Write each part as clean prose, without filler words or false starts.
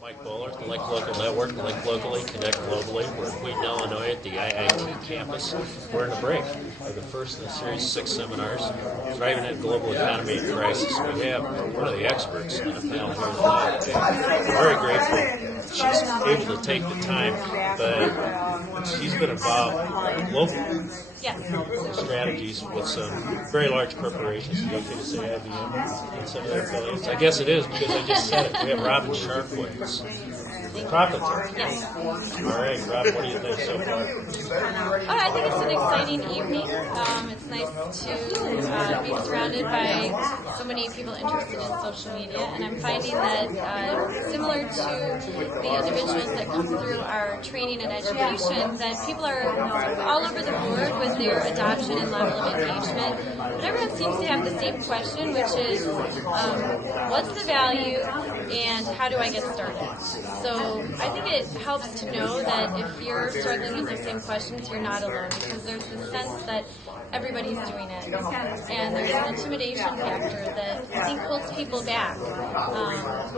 Mike Bowler, the Link Local Network, Link Locally, Connect Globally. We're in Wheaton, Illinois at the IIT campus. We're in a break of the first in the series 6 seminars, Thriving in Global Economy and Crisis. We have one of the experts on the panel here tonight. We're very grateful she's able to take the time, but she's been involved locally. Yes. Strategies with some very large corporations. Is it okay to say IBM and some of their affiliates? I guess it is because I just said it. We have Robin Sharp with us. Profit. Yes. All right, Robin, what do you think so far? I think it's an exciting evening. It's nice to be surrounded by so many people interested in social media, and I'm finding that similar to the individuals that come through our training and education, that people are all over the board with their adoption and level of engagement. But everyone seems to have the same question, which is, what's the value and how do I get started? So I think it helps to know that if you're struggling with the same questions, you're not alone, because there's the sense that everybody's doing it, and there's an intimidation factor that I think holds people back,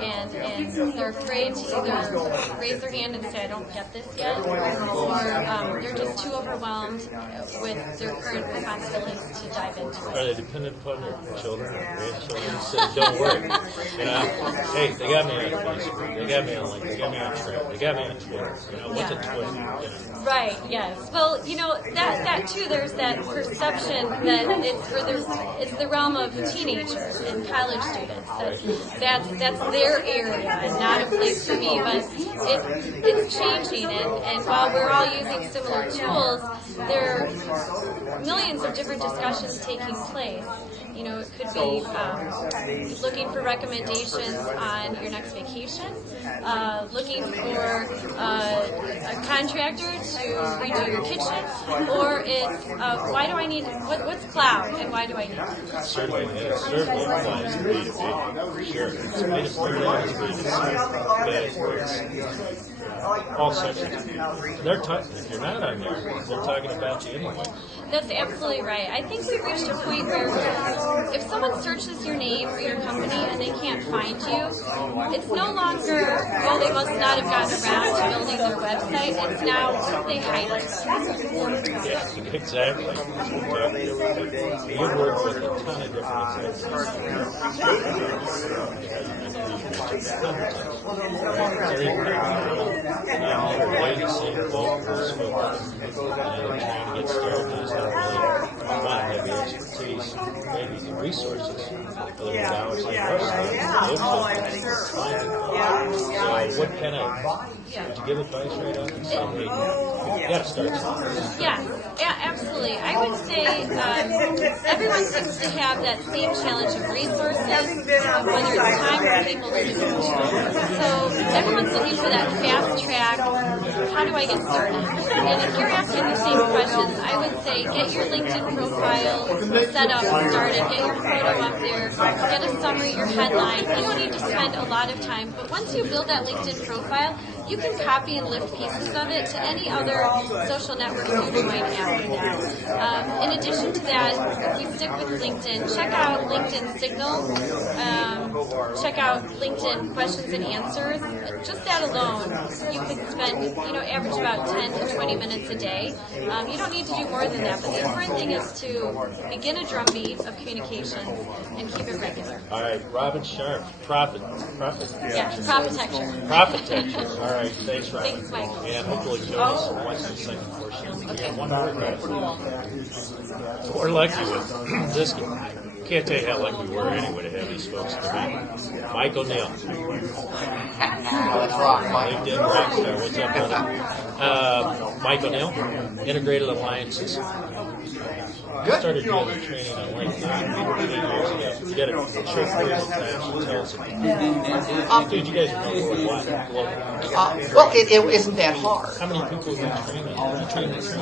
and they're afraid to either raise their hand and say, I don't get this yet, or they're just too overwhelmed with their current responsibilities to dive into it. Are they dependent upon their children or grandchildren? So don't worry. You know, hey, they got me on Facebook, they got me on LinkedIn, they got me on Twitter, they got me on Twitter. You know, what's a Twitter? You know? Right, yes. Well, you know, that too, there's that perception that it's the realm of teenagers and college students. That's their area and not a place for me, but it's changing, and while we're all using similar tools, there are millions of different discussions taking place. You know, it could be looking for recommendations on your next vacation, looking for a contractor to redo your kitchen, or it's why do I need what's cloud and why do I need it? Certainly, it certainly applies to B2B. Sure, it's B2B, it's B2C, all sections of people. They're talking. If you're not on there, they're talking about you anyway. That's absolutely right. I think we've reached a point where if someone searches your name or your company and they can't find you, it's no longer, oh, they must not have gotten around to building their website. It's now, they hide it. Yeah, exactly. You work with a ton of different way the same boat was focused, and trying to get started is not really fun, heavy expertise, maybe the resources, whether it's hours like our stuff, so what kind of, would you give advice right on this? So, hey, you got to start somewhere. Yeah, absolutely. I would say everyone seems to have that same challenge of resources, whether it's time or people to do it. So everyone's looking for that fast track, how do I get started? And if you're asking the same questions, I would say get your LinkedIn profile set up, started, get your photo up there, get a summary, your headline. You don't need to spend a lot of time, but once you build that LinkedIn profile, you can copy and lift pieces of it to any other social networks you join after that. In addition to that, if we stick with LinkedIn, check out LinkedIn Signal, check out LinkedIn Questions and Answers. Just that alone, you could spend, average about 10 to 20 minutes a day. You don't need to do more than that, but the important thing is to begin a drumbeat of communications and keep it regular. All right, Robin Sharp, profit. Yeah, Propotecture. Propotecture. All right, thanks, Robin. Thanks, Mike. And hopefully join us and watch the second portion. Okay. One more guy. We're lucky with this guy. Can't tell you how lucky we were anyway to have these folks today. Mike O'Neill. Let's rock, Mike. LinkedIn Rockstar. What's up, brother? Mike O'Neill, Integrated Alliances. Good. Started doing the training on LinkedIn 8 years ago. You got a short period of time to tell us about it. Dude, you guys are going worldwide. Well, it isn't that hard. How many people have you trained? How many trainers?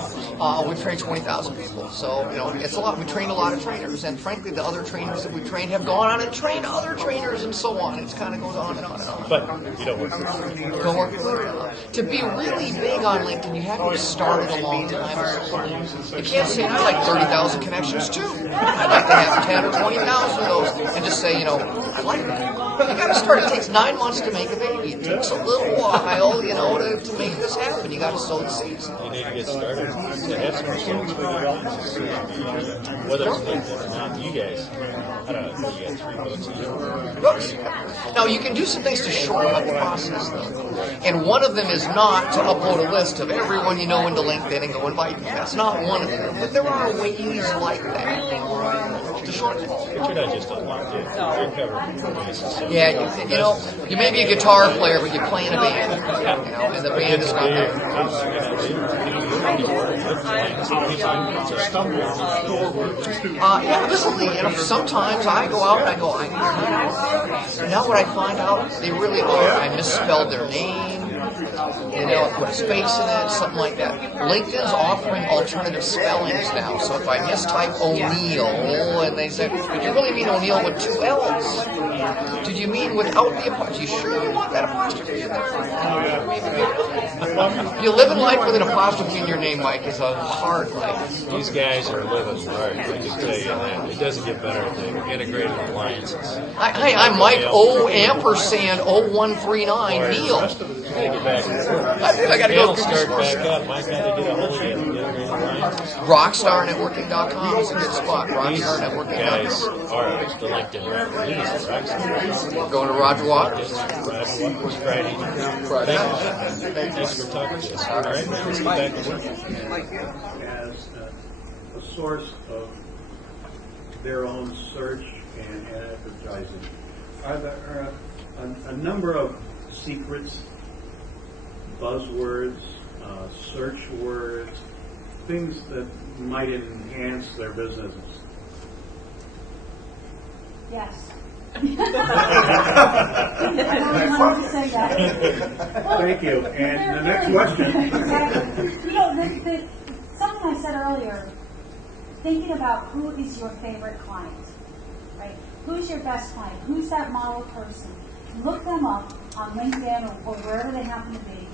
We train 20,000 people, so it's a lot. We train a lot of trainers, and frankly, the other trainers that we trained have gone on and trained other trainers, and so on. It kind of goes on and on and on. But you don't work for LinkedIn. Don't work for LinkedIn. To be really big on LinkedIn, you have to start a long time. You can't say I like 30,000 connections too. I'd like to have 10 or 20,000 of those, and just say, you know, I like that. But you got to start. It takes 9 months to make a baby. It takes a little while, you know, to make this happen. You got to sow the seeds. You need to get started. To have some results. Whether it's LinkedIn or not, you guys, I don't know, you got 3 books each. Books. Now, you can do some things to shortcut the process, though. And one of them is not to upload a list of everyone you know into LinkedIn and go invite them. That's not one of them. But there are ways like that to shortcut. But you're not just a lot, you're covering. Yeah, you know, you may be a guitar player, but you play in a band. You know, and the band is not that. Yeah, listen, you know, sometimes I go out and I go, now what I find out, they really are. I misspelled their name. You know, put a space in it, something like that. LinkedIn's offering alternative spellings now. So if I mistype O'Neill, and they say, did you really mean O'Neill with 2 L's? Did you mean without the apostrophe? You sure you want that apostrophe in there? You live in life with an apostrophe in your name, Mike, is a hard life. These guys are living large, I can tell you that. It doesn't get better at the integrated alliances. Hi, I'm Mike O ampersand 0139 Neil. I gotta get back to work. I gotta go start back up. Mike had to get a hold of you. RockstarNetworking.com is a good spot. RockstarNetworking.com. Guys are the LinkedIn reference. Going to Roger Waters. Friday. Thanks for talking to us. All right, let's get back to work. As a source of their own search and advertising, are there a number of secrets, buzzwords, search words, things that might enhance their businesses? Yes. I wanted to say that. Thank you. And the next question. Exactly. You know, something I said earlier, thinking about who is your favorite client, right? Who's your best client? Who's that model person? Look them up on LinkedIn or wherever they happen to be.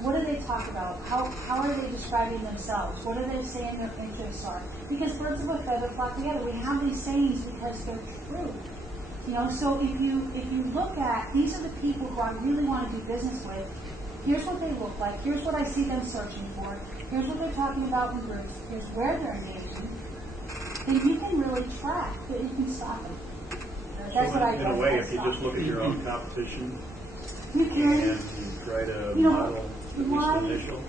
What do they talk about? How are they describing themselves? What are they saying their interests are? Because birds of a feather flock together. We have these sayings because they're true. You know, so if you look at, these are the people who I really want to do business with, here's what they look like, here's what I see them searching for, here's what they're talking about in groups, here's where they're engaging, then you can really track that you can stop them. That's what I do. In a way, if you just look at your own competition you can, and you try to model at least initial.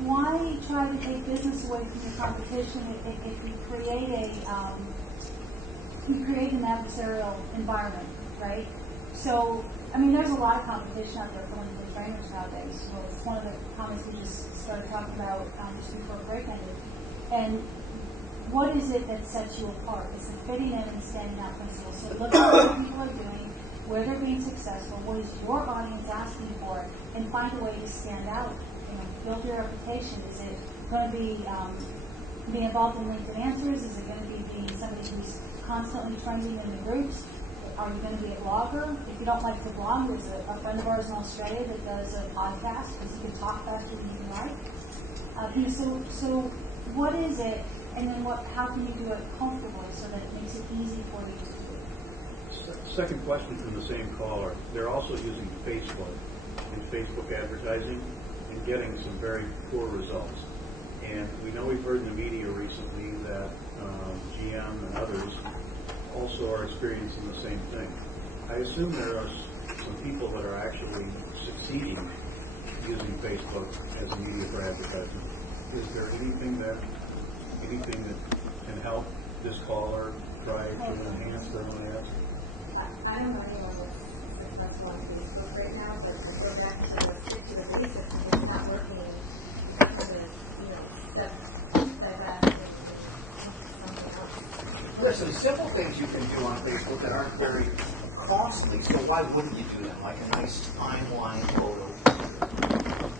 Why try to take business away from your competition if you create an adversarial environment, right? So, I mean, there's a lot of competition out there for LinkedIn trainers nowadays. Well, it's one of the comments we just started talking about just before break ended. And what is it that sets you apart? It's the fitting in and standing out principle. So look at what people are doing, where they're being successful, what is your audience asking for, and find a way to stand out. You know, build your reputation. Is it going to be being involved in LinkedIn Answers? Is it going to be being somebody who's constantly trending in the groups? Are you going to be a blogger? If you don't like to blog, there's a friend of ours in Australia that does a podcast because you can talk faster than you can write. So what is it, and then how can you do it comfortably so that it makes it easy for you to do? Second question from the same caller. They're also using Facebook and Facebook advertising and getting some very poor results. And we know we've heard in the media recently that GM and others also are experiencing the same thing. I assume there are some people that are actually succeeding using Facebook as a media for advertising. Is there anything that can help this caller try to enhance their own ads? I don't know anyone that's successful on Facebook right now, but I go back to stick to the basics, and if it's not working, step back and something else. There's some simple things you can do on Facebook that aren't very costly, so why wouldn't you do them? Like a nice timeline photo.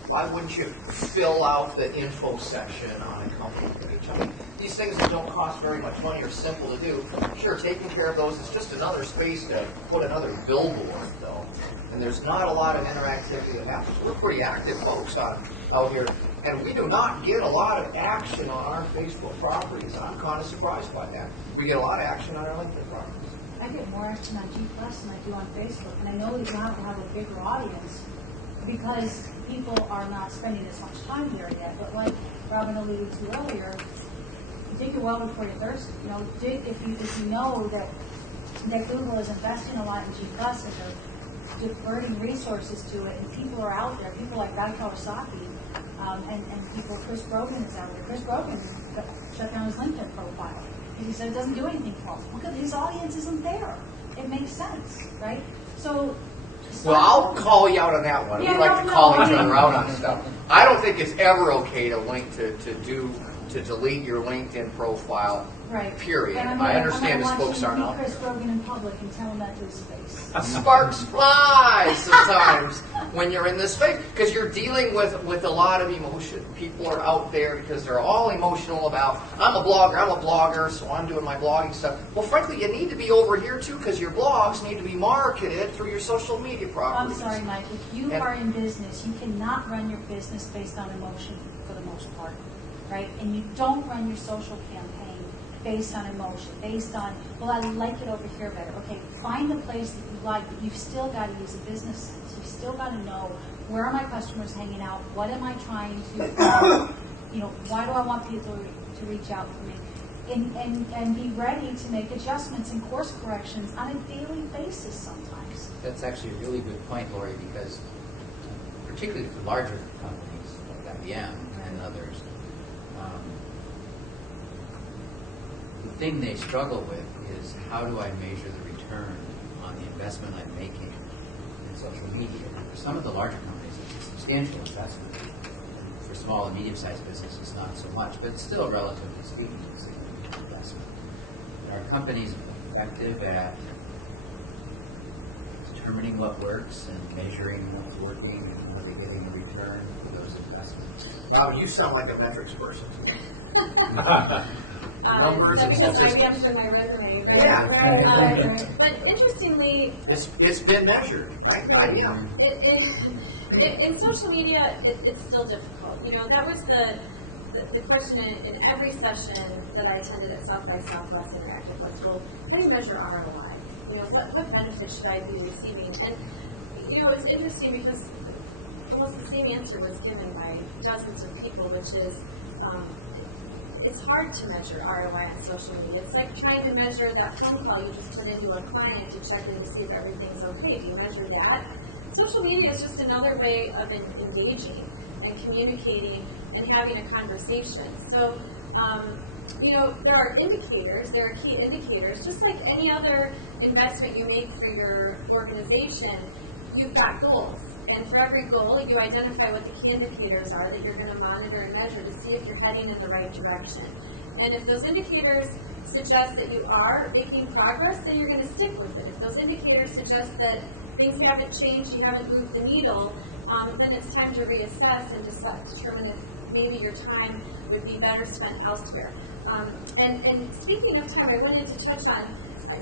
Why wouldn't you fill out the info section on a company page? I mean, these things that don't cost very much money are simple to do. Sure, taking care of those is just another space to put another billboard, though. And there's not a lot of interactivity that happens. We're pretty active folks out here, and we do not get a lot of action on our Facebook properties. I'm kind of surprised by that. We get a lot of action on our LinkedIn properties. I get more action on G+ than I do on Facebook, and I know that you have to have a bigger audience because people are not spending as much time there yet. But like Robin alluded to earlier, dig your well before you're thirsty. You know, if you know that Google is investing a lot in G+ and they're diverting resources to it, and people are out there, people like Guy Kawasaki, and people, Chris Brogan is out there. Chris Brogan shut down his LinkedIn profile because he said it doesn't do anything for him. Look, his audience isn't there. It makes sense, right? So, Well, I'll call you out on that one. Yeah, We like no, to call no, each I mean- other out on stuff. I don't think it's ever okay to delete your LinkedIn profile. right. Period. And I understand I'm these folks aren't watching out Chris Brogan in public and tell him that to his face. Sparks fly sometimes when you're in this space because you're dealing with a lot of emotion. People are out there because they're all emotional about, I'm a blogger, so I'm doing my blogging stuff. Well, frankly, you need to be over here too because your blogs need to be marketed through your social media I'm properties. sorry, Mike. If you are in business, you cannot run your business based on emotion for the most part, right? And you don't run your social campaign based on emotion, based on, well, I like it over here better. Okay, find the place that you like, but you've still got to use a business sense. You've still got to know, where are my customers hanging out? What am I trying to, why do I want people to reach out to me? And be ready to make adjustments and course corrections on a daily basis sometimes. That's actually a really good point, Lori, because particularly for larger companies like IBM and others, the thing they struggle with is how do I measure the return on the investment I'm making in social media? For some of the larger companies, it's a substantial investment. For small and medium-sized businesses, not so much, but still, relatively speaking, it's a significant investment. Are companies effective at determining what works and measuring what's working and are they getting a return for those investments? Robin, you sound like a metrics person. Numbers and because statistics. IBM's in my resume. Right? Yeah. Right. But interestingly, It's been measured. Yeah. In social media, it's still difficult. You know, that was the question in every session that I attended at South by Southwest Interactive was, well, how do you measure ROI? You know, what benefits should I be receiving? And, you know, it's interesting because almost the same answer was given by dozens of people, which is, it's hard to measure ROI on social media. It's like trying to measure that phone call you just put into a client to check in to see if everything's okay. Do you measure that? Social media is just another way of engaging and communicating and having a conversation. So, you know, there are indicators, there are key indicators, just like any other investment you make for your organization, you've got goals. And for every goal, you identify what the key indicators are that you're going to monitor and measure to see if you're heading in the right direction. And if those indicators suggest that you are making progress, then you're going to stick with it. If those indicators suggest that things haven't changed, you haven't moved the needle, then it's time to reassess and determine if maybe your time would be better spent elsewhere. And speaking of time, I wanted to touch on,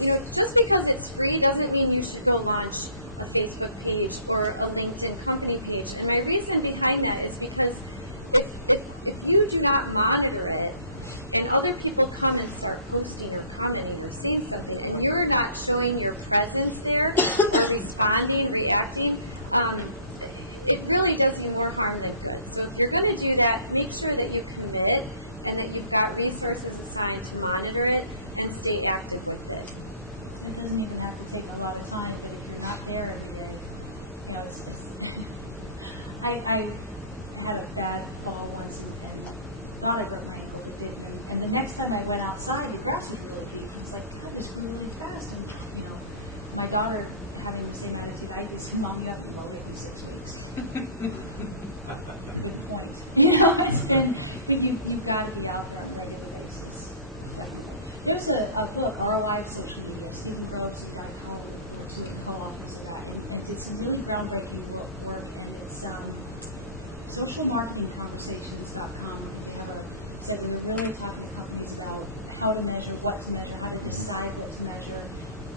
you know, just because it's free doesn't mean you should go launch a Facebook page or a LinkedIn company page. And my reason behind that is because if you do not monitor it and other people come and start posting or commenting or saying something and you're not showing your presence there or responding, reacting, it really does you more harm than good. So if you're going to do that, make sure that you commit and that you've got resources assigned to monitor it and stay active with it. It doesn't even have to take a lot of time, but if you're not there every day, you know, I had a bad fall once and thought I broke my ankle, but didn't. And the next time I went outside, the grass was really deep. I was like, God, this grew really fast. And, you know, my daughter, having the same attitude I do, said, Mom, you have to mow it in 6 weeks. Good point. You know, it's been, you've got to be out there on a regular basis. There's a book, ROI Social Media. Stephen Brooks, got a co-author of that. And did some really groundbreaking work, and it's socialmarketingconversations.com. They said we were really talking to companies about how to measure, what to measure, how to decide what to measure.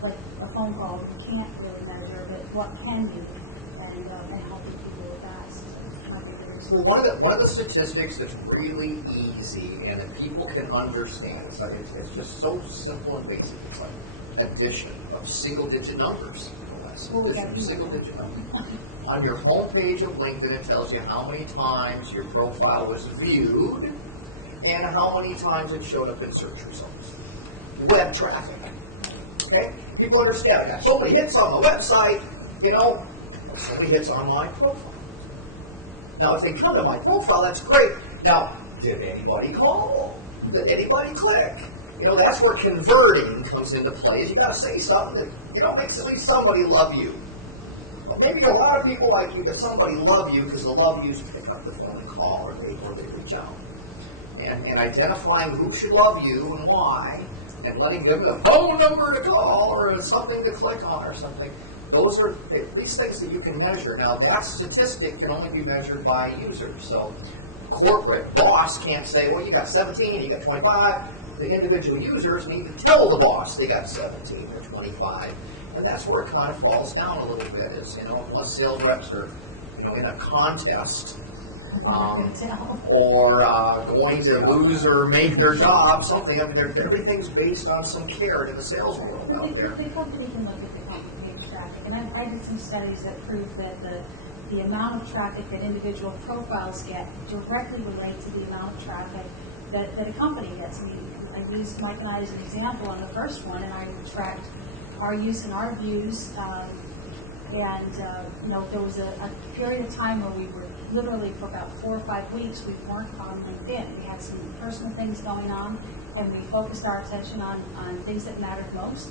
Like a phone call, you can't really measure, but what can you, and helping people with that. Well, one of the statistics that's really easy and that people can understand, it's just so simple and basic. It's like addition of single-digit numbers. Well, we got Single-digit numbers. On your homepage of LinkedIn, it tells you how many times your profile was viewed and how many times it showed up in search results. Web traffic. Okay? People understand that. So many hits on the website, so many hits on my profile. Now, if they come to my profile, that's great. Now, did anybody call? Did anybody click? That's where converting comes into play. Is you got to say something that, makes at least somebody love you. Well, maybe a lot of people like you, but somebody love you because the love yous pick up the phone and call, or they reach out. And identifying who should love you and why, and letting them the phone number to call or something to click on or something. Those are these things that you can measure. Now, that statistic can only be measured by users. So, corporate boss can't say, well, you got 17, you got 25. The individual users need to tell the boss they got 17 or 25. And that's where it kind of falls down a little bit. Is once sales reps are in a contest, or going to lose or make their job, something. Everything's based on some carrot in the sales world out there. The company can look at the company page traffic, and I did some studies that prove that the amount of traffic that individual profiles get directly relate to the amount of traffic that a company gets. I used Mike and I as an example on the first one, and I tracked our use and our views. There was a period of time where we were literally for about 4 or 5 weeks, we weren't on LinkedIn. We had some personal things going on, and we focused our attention on things that mattered most.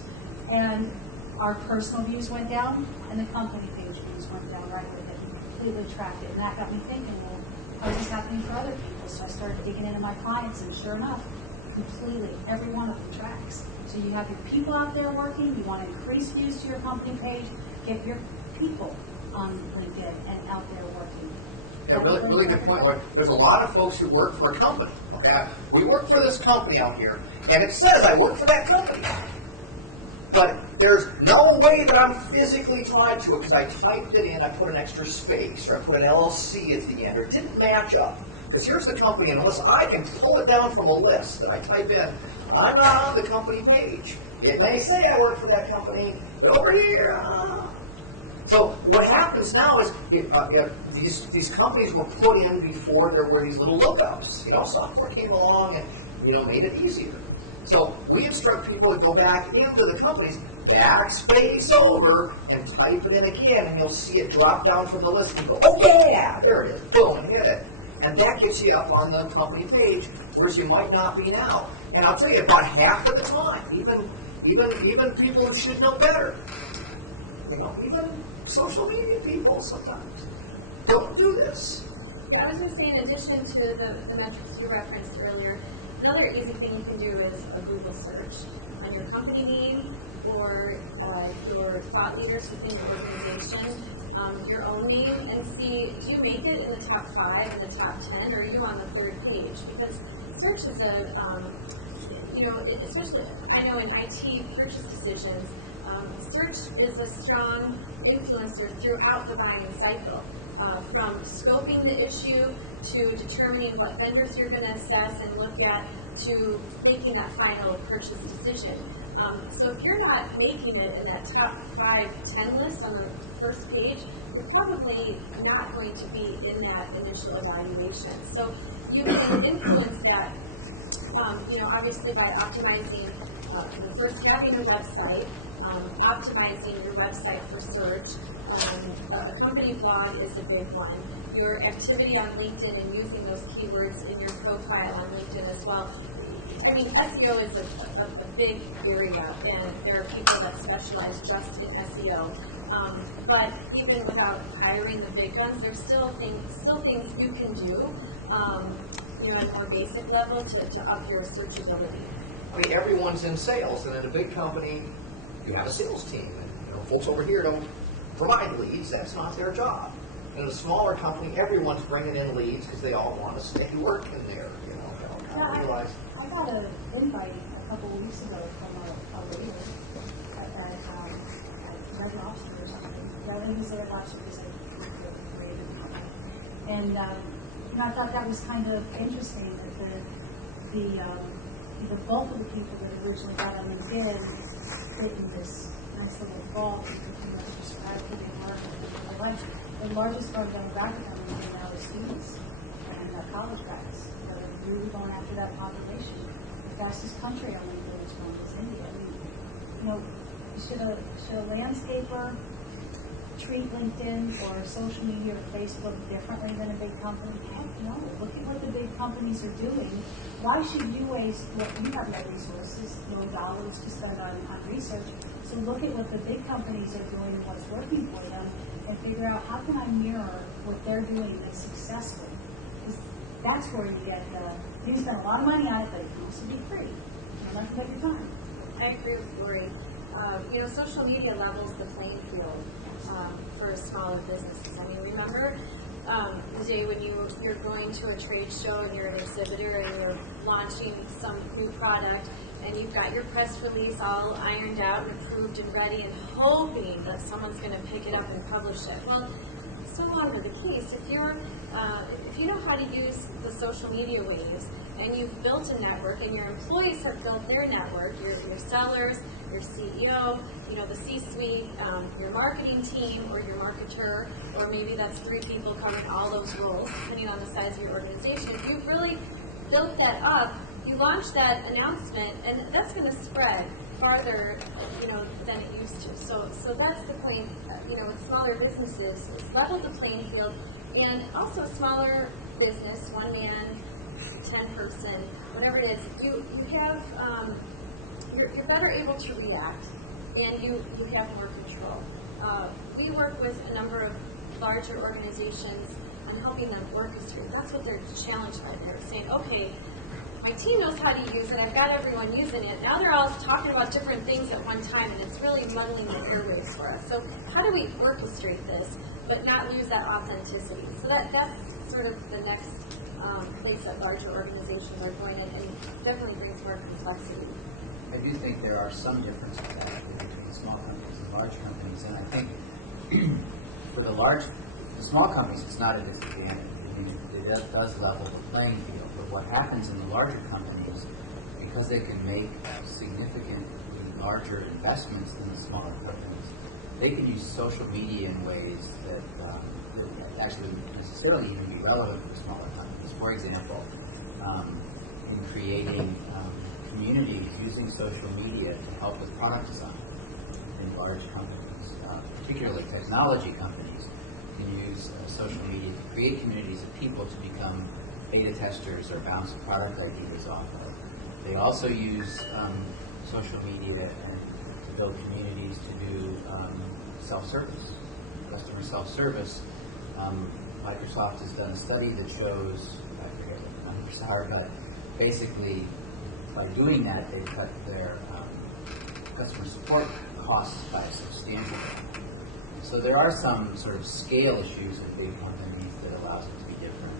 And our personal views went down, and the company page views went down right with it. We completely tracked it, and that got me thinking, well, how is this happening for other people? So I started digging into my clients, and sure enough, completely, every one of them tracks. So you have your people out there working, you want to increase views to your company page, get your people on LinkedIn and out there working. Yeah, really good point. There's a lot of folks who work for a company. Okay, we work for this company out here, and it says I work for that company. But there's no way that I'm physically tied to it because I typed it in, I put an extra space, or I put an LLC at the end, or it didn't match up. Because here's the company, and unless I can pull it down from a list that I type in, I'm not on the company page. It may say I work for that company, but over here, So what happens now is these companies were put in before there were these little lookups. Software came along and made it easier. So we instruct people to go back into the companies, backspace over, and type it in again, and you'll see it drop down from the list and go, oh yeah, there it is, boom, and hit it. And that gets you up on the company page, whereas you might not be now. And I'll tell you, about half of the time, even people who should know better, even social media people sometimes don't do this. I was going to say, in addition to the metrics you referenced earlier, another easy thing you can do is a Google search on your company name or your thought leaders within your organization, your own name, and see, do you make it in the top 5, in the top 10, or are you on the 3rd page? Because search is especially, I know in IT purchase decisions, search is a strong influencer throughout the buying cycle, from scoping the issue to determining what vendors you're going to assess and look at to making that final purchase decision. So if you're not making it in that top 5-10 list on the first page, you're probably not going to be in that initial evaluation. So you can influence that, obviously by optimizing first having a website, optimizing your website for search. A company blog is a big one. Your activity on LinkedIn and using those keywords in your profile on LinkedIn as well. SEO is a big area, and there are people that specialize just in SEO. But even without hiring the big guns, there's still things you can do, at a more basic level to up your searchability. Everyone's in sales, and in a big company, you have a sales team. And, folks over here don't provide leads. That's not their job. In a smaller company, everyone's bringing in leads because they all want to stay working there. I got an invite a couple of weeks ago from a leader at Red Lobster or something. Rather than say Red Lobster, he said creative company. And I thought that was kind of interesting that the bulk of the people that originally got on LinkedIn fit in this nice little ball that you know, describe who they are and what they like. The largest part of demographic I'm looking now is students and college grads. You know, they're really going after that population. The fastest country on LinkedIn is one is India. I mean, you know, should a landscaper treat LinkedIn or social media or Facebook differently than a big company? Heck no. Look at what the big companies are doing. Why should you waste what you have no resources, no dollars to spend on research? So look at what the big companies are doing and what's working for them and figure out how can I mirror what they're doing that's successful. Because that's where you get you spend a lot of money on it, but it can also be free. You don't have to take your time. I agree with Lori. You know, social media levels the playing field for smaller businesses. I mean, remember the day when you're going to a trade show and you're an exhibitor and you're launching some new product and you've got your press release all ironed out and approved and ready and hoping that someone's going to pick it up and publish it. Well, it's no longer the case. If you know how to use the social media waves and you've built a network and your employees have built their network, your sellers, your CEO, you know, the C-suite, your marketing team or your marketer, or maybe that's 3 people covering all those roles, depending on the size of your organization. If you've really built that up, you launch that announcement, and that's going to spread farther, you know, than it used to. So that's the point, you know, with smaller businesses, it's level the playing field, and also smaller business, 1 man, 10 person, whatever it is, you have, you're better able to react, and you have more control. We work with a number of larger organizations on helping them orchestrate. That's what they're challenged by. They're saying, okay, my team knows how to use it, I've got everyone using it, now they're all talking about different things at one time, and it's really muddling the airwaves for us. So how do we orchestrate this, but not lose that authenticity? So that's sort of the next place that larger organizations are going in, and definitely brings more complexity. I do think there are some differences actually between small companies and large companies, and I think for the small companies, it's not a disadvantage. I mean, it does level the playing field. But what happens in the larger companies, because they can make significantly larger investments than the smaller companies, they can use social media in ways that actually wouldn't necessarily even be relevant for the smaller companies. For example, in creating communities using social media to help with product design in large companies, particularly technology companies, can use social media to create communities of people to become beta testers or bounce product ideas off of. They also use social media to build communities to do self-service, customer self-service. Microsoft has done a study that shows, I forget what the numbers are, but basically by doing that, they cut their customer support costs by substantially. So there are some sort of scale issues with big companies that allows it to be different.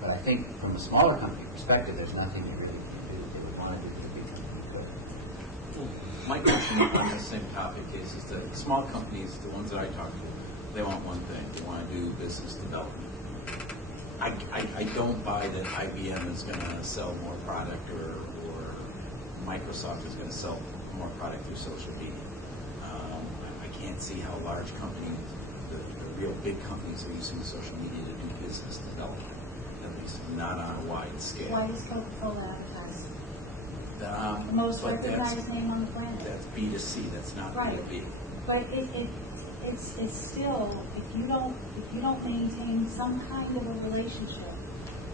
But I think from a smaller company perspective, there's nothing you really do that we want to do to big companies good. My question on the same topic is that small companies, the ones that I talk to, they want one thing. They want to do business development. I don't buy that IBM is going to sell more product or Microsoft is going to sell more product through social media. I can't see how large companies, the real big companies, are using social media to do business development, at least not on a wide scale. Why does Coca-Cola advertise? The most recognized name on the planet. That's B2C. That's not right. B2B. But it's still, if you don't maintain some kind of a relationship,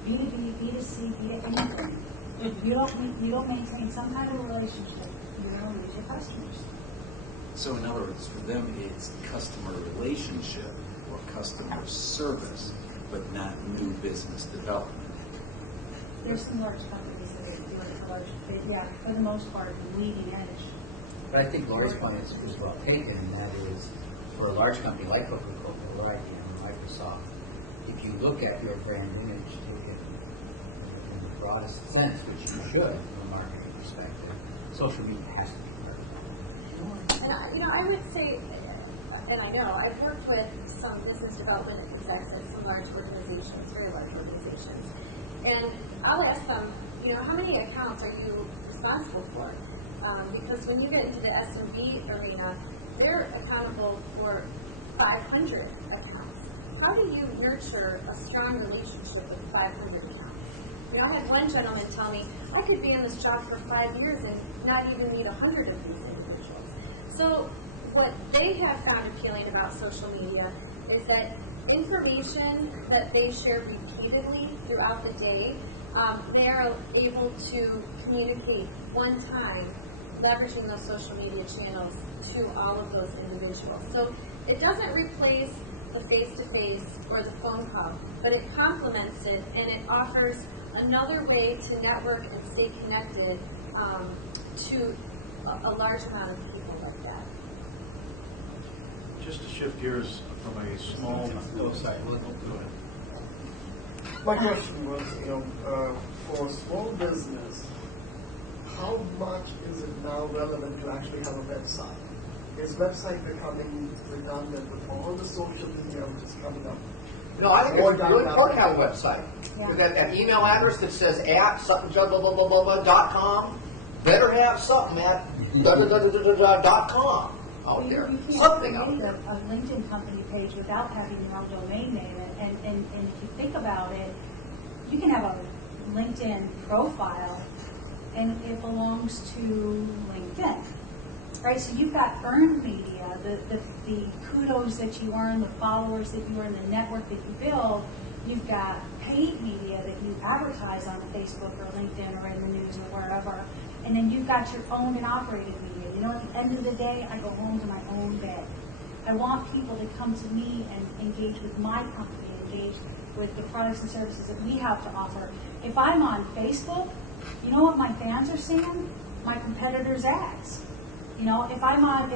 B2B, B2C, anything, you don't maintain some kind of a relationship, you're going to lose your customers. So in other words, for them it's customer relationship or customer service, but not new business development. There's some large companies that are doing it for the most part, leading edge. But I think Lori's point is well taken, and that is, for a large company like Coca-Cola or IBM or Microsoft, if you look at your brand image, take it in the broadest sense, which you should from a marketing perspective, social media has to be part of that. And I would say, and I know, I've worked with some business development execs at some large organizations, very large organizations, and I'll ask them, how many accounts are you responsible for? because when you get into the SMB arena, they're accountable for 500 accounts. How do you nurture a strong relationship with 500 accounts? You know, I had one gentleman tell me, I could be in this job for 5 years and not even meet 100 of these individuals. So what they have found appealing about social media is that information that they share repeatedly throughout the day, they are able to communicate one time, leveraging those social media channels to all of those individuals. So it doesn't replace the face-to-face or the phone call, but it complements it, and it offers another way to network and stay connected to a large amount of people like that. Just to shift gears from a small. Oh, sorry. Go ahead. My question was, for small business, how much is it now relevant to actually have a website? Is website becoming redundant with all the social media which is coming up? No, I think More it's really done important to have a now. website. Yeah. That email address that says at something blah blah blah blah blah .com better have something at .com out there. You can't Something out create there. a LinkedIn company page without having your own domain name. And if you think about it, you can have a LinkedIn profile and it belongs to LinkedIn. Right, so you've got earned media, the kudos that you earn, the followers that you earn, the network that you build. You've got paid media that you advertise on Facebook or LinkedIn or in the news or wherever. And then you've got your owned and operated media. You know, at the end of the day, I go home to my own bed. I want people to come to me and engage with my company, engage with the products and services that we have to offer. If I'm on Facebook, you know what my fans are seeing? My competitors' ads. You know, if I'm on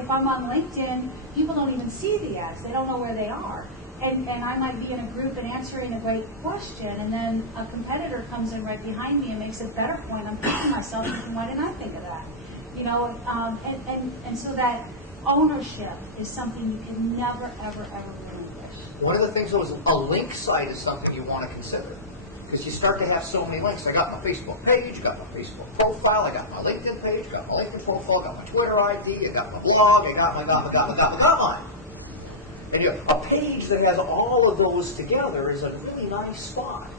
LinkedIn, people don't even see the ads. They don't know where they are. And I might be in a group and answering a great question, and then a competitor comes in right behind me and makes a better point. I'm thinking to myself, why didn't I think of that? You know, and so that ownership is something you can never, ever, ever relinquish. One of the things that was a link site is something you want to consider. Because you start to have so many links. I got my Facebook page, I got my Facebook profile, I got my LinkedIn page, I got my LinkedIn profile, I got my Twitter ID, I got my blog, I got mine. And a page that has all of those together is a really nice spot.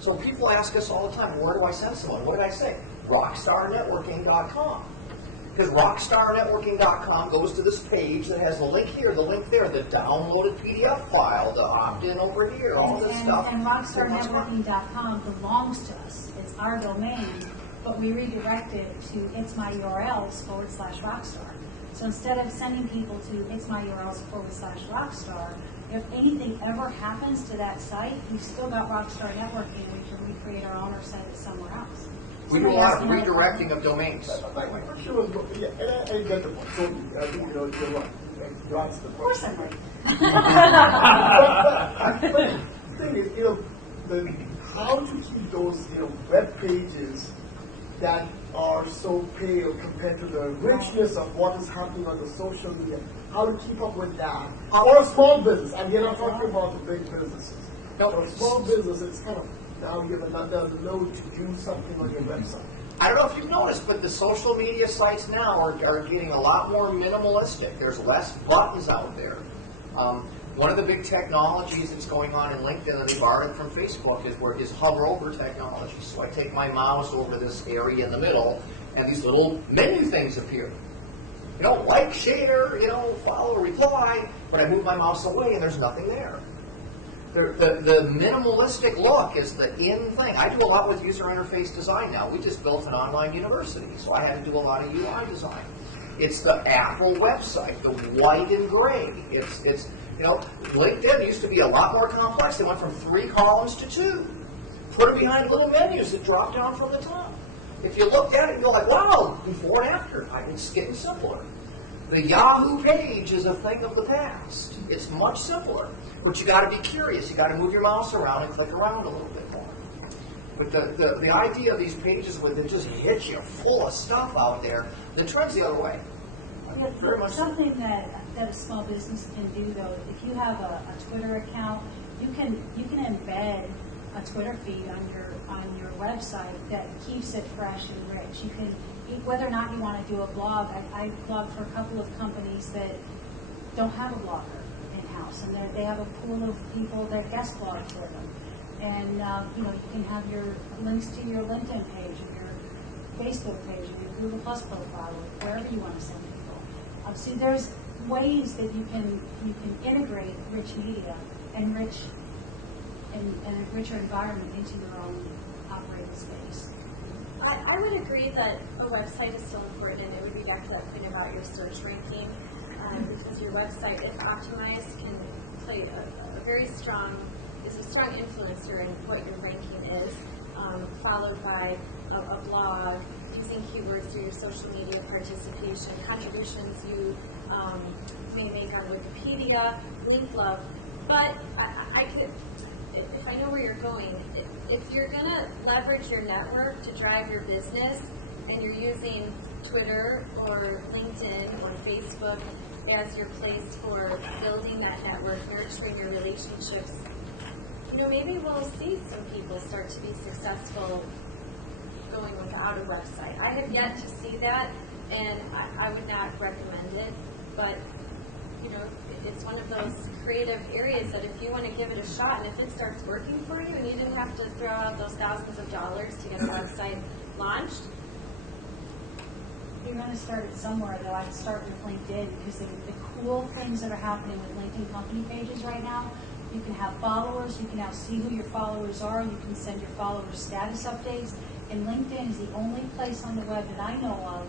So people ask us all the time, where do I send someone? What did I say? Rockstarnetworking.com. Because rockstarnetworking.com goes to this page that has the link here, the link there, the downloaded PDF file, the opt-in over here, all this stuff. And rockstarnetworking.com belongs to us. It's our domain, but we redirect it to itsmyurls/rockstar. So instead of sending people to itsmyurls/rockstar, if anything ever happens to that site, we've still got Rockstar Networking. We can recreate our owner site somewhere else. We do a lot of redirecting of domains. My question was, yeah, and I get the point. So, I think you're right. You answered the Of course question. I'm right. But the thing is, how to keep those, web pages that are so pale compared to the richness of what is happening on the social media, how to keep up with that. For a small business, and we're not talking about the big businesses. For a small business, it's kind of, now you have another load to do something on your website. I don't know if you've noticed, but the social media sites now are getting a lot more minimalistic. There's less buttons out there. One of the big technologies that's going on in LinkedIn, and they borrowed from Facebook, is hover over technology. So I take my mouse over this area in the middle, and these little menu things appear. Like, share, follow, reply, but I move my mouse away and there's nothing there. The minimalistic look is the in thing. I do a lot with user interface design now. We just built an online university, so I had to do a lot of UI design. It's the Apple website, the white and gray. It's LinkedIn used to be a lot more complex. They went from 3 columns to 2. Put them behind little menus that drop down from the top. If you looked at it, you'd go like, wow, before and after. It's getting simpler. The Yahoo page is a thing of the past. It's much simpler. But you got to be curious. You got to move your mouse around and click around a little bit more. But the idea of these pages where they just hit you full of stuff out there, the trend's the other way. Yeah, Very much so. something that a small business can do, though, if you have a Twitter account, you can embed a Twitter feed on your website that keeps it fresh and rich. You whether or not you want to do a blog, I blog for a couple of companies that don't have a blogger in-house, and they have a pool of people that guest blog for them. And you can have your links to your LinkedIn page, or your Facebook page, or your Google Plus profile, or wherever you want to send people. So there's ways that you can integrate rich media and a richer environment into your own operating space. I would agree that a website is still important, and it would be back to that point about your search ranking, because your website, if optimized, can play a very strong influencer in what your ranking is, followed by a blog, using keywords through your social media participation, contributions you may make on Wikipedia, link love. But I could, if I know where you're going, if you're going to leverage your network to drive your business, and you're using Twitter or LinkedIn or Facebook as your place for building that network, nurturing your relationships, maybe we'll see some people start to be successful going without a website. I have yet to see that, and I would not recommend it, but it's one of those creative areas that if you want to give it a shot, and if it starts working for you, and you didn't have to throw out those thousands of dollars to get a website launched. You're going to start it somewhere, though. I'd start with LinkedIn, because the cool things that are happening with LinkedIn company pages right now, you can have followers, you can now see who your followers are, you can send your followers status updates, and LinkedIn is the only place on the web that I know of